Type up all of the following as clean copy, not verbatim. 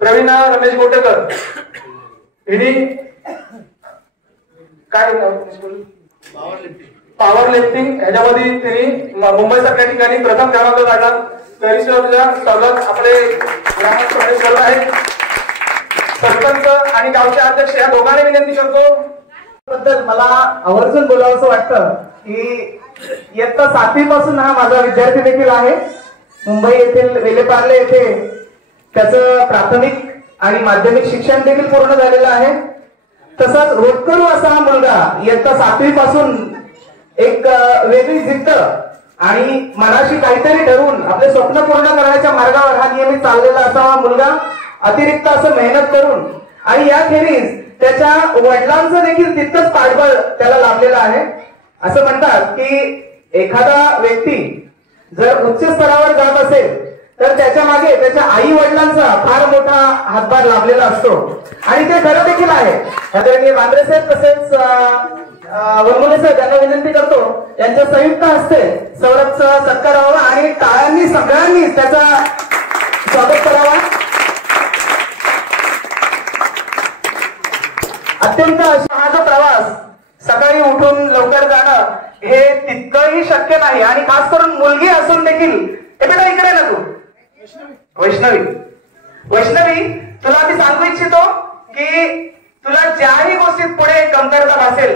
प्रवीण रमेश गोटेकर हिने काय power lifting ह्याच्यामध्ये तिने मुंबई सारख्या ठिकाणी प्रथम क्रमांक काढला. तरी तुझ्या स्वागत आपले ग्रामस्थ करत आहेत. सरपंच आणि गावचे अध्यक्ष या दोघांनी विनंती करतो. बद्दल मला आवर्जून बोलावं असं वाटतं की इयत्ता 7वी पासून हा माझा विद्यार्थी देखील आहे. मुंबई येथील वेलेपार्ले येथे त्याचं प्राथमिक आणि माध्यमिक शिक्षण देखील पूर्ण झालेलं आहे. तसंच रोटकरू असा हा मुलगा इयत्ता 7वी पासून एक वेगळी जिद्द आणि मनाशी काहीतरी ठरवून आपले स्वप्न पूर्ण करण्याच्या मार्गावर हा नियमित चाललेला असा हा मुलगा अतिरिक्त असं मेहनत करून आणि याखेरीज त्याच्या वडिलांचं देखील तितकंच पाठबळ त्याला लाभलेलं आहे. असं म्हणतात की एखादा व्यक्ती जर उच्च स्तरावर जात असेल तर त्याच्या मागे त्याच्या आई वडिलांचा फार मोठा हातभार लाभलेला असतो आणि ते खरं देखील आहे. आदरणीय बांद्रे साहेब तसेच वरमुले साहेब यांना विनंती करतो यांच्या संयुक्त हस्ते सौरभचा सत्कार व्हावा आणि टाळ्यांनी सगळ्यांनी त्याचा स्वागत करावा. अत्यंत हा जो प्रवास सकाळी उठून लवकर जाणं हे तितकंही शक्य नाही आणि खास करून मुलगी असून देखील हे बेटा इकडे ना तू वैष्णवी तुला मी सांगू इच्छितो की तुला ज्याही गोष्टीत पुढे कमतरता भासेल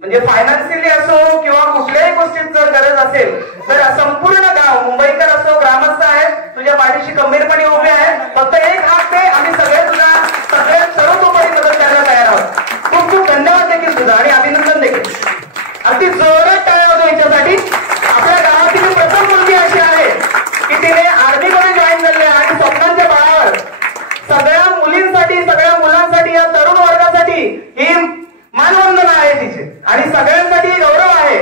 म्हणजे फायनान्शियली असो किंवा कुठल्याही गोष्टीत जर गरज असेल तर संपूर्ण गाव मुंबईकर असो ग्रामस्थ आहेत तुझ्या पाठीशी खंबीरपणे उभे आहेत. फक्त एक हात दे आम्ही सगळे तुला सगळ्यात सर्वतोपरी मदत करायला तयार आहोत. खूप खूप धन्यवाद देखील तुझा आणि अभिनंदन देखील. अगदी जोरात टाळ्या होतो याच्यासाठी. आपल्या गावातील प्रथम मुलगी अशी आहे की तिने आर्मी मध्ये जॉईन झाली आणि स्वप्नांच्या बळावर सगळ्या मुलींसाठी सगळ्या मुलांसाठी या तरुण वर्गासाठी ही मानवंदना आहे तिची आणि सगळ्यांसाठी गौरव आहे.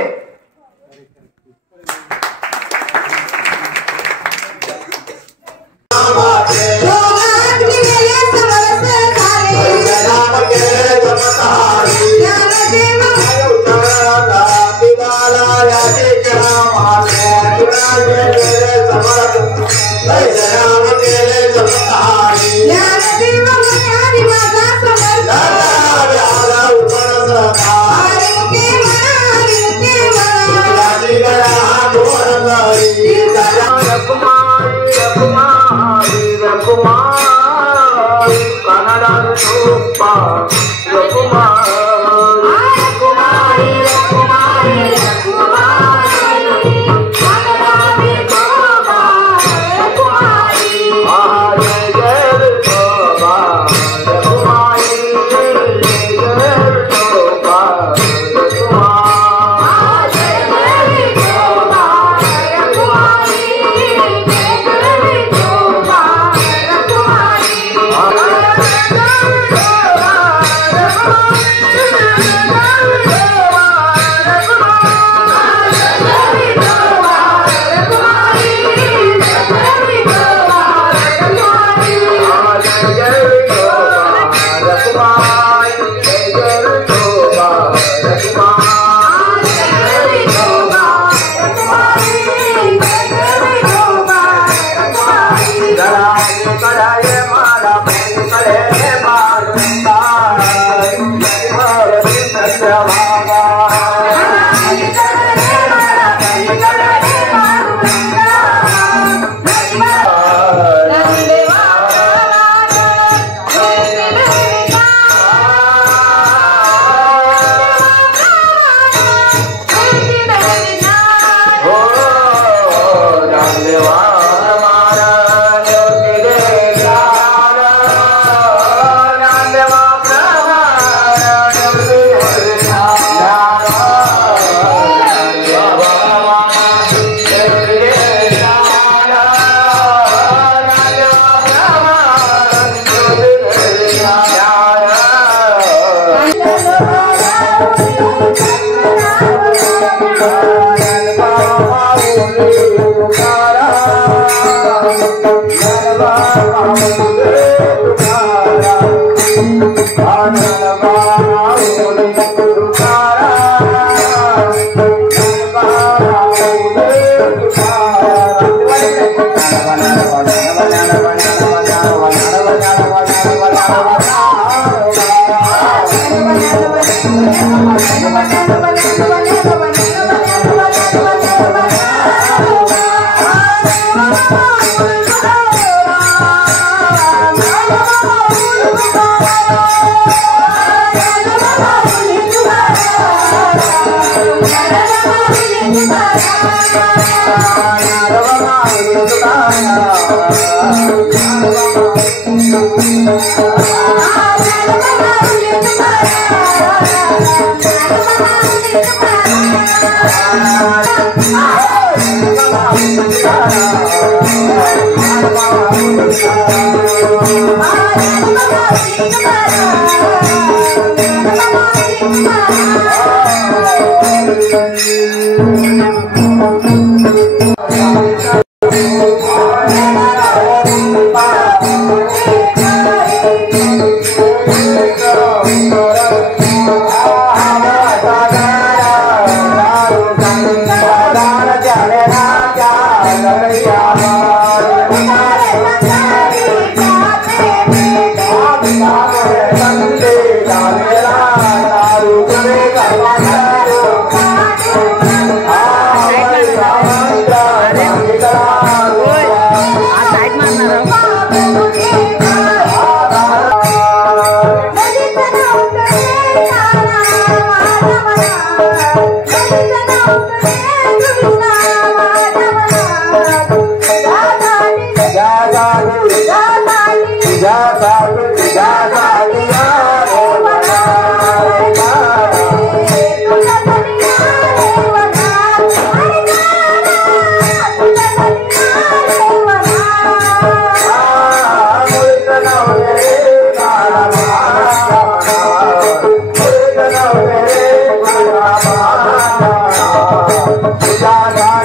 जा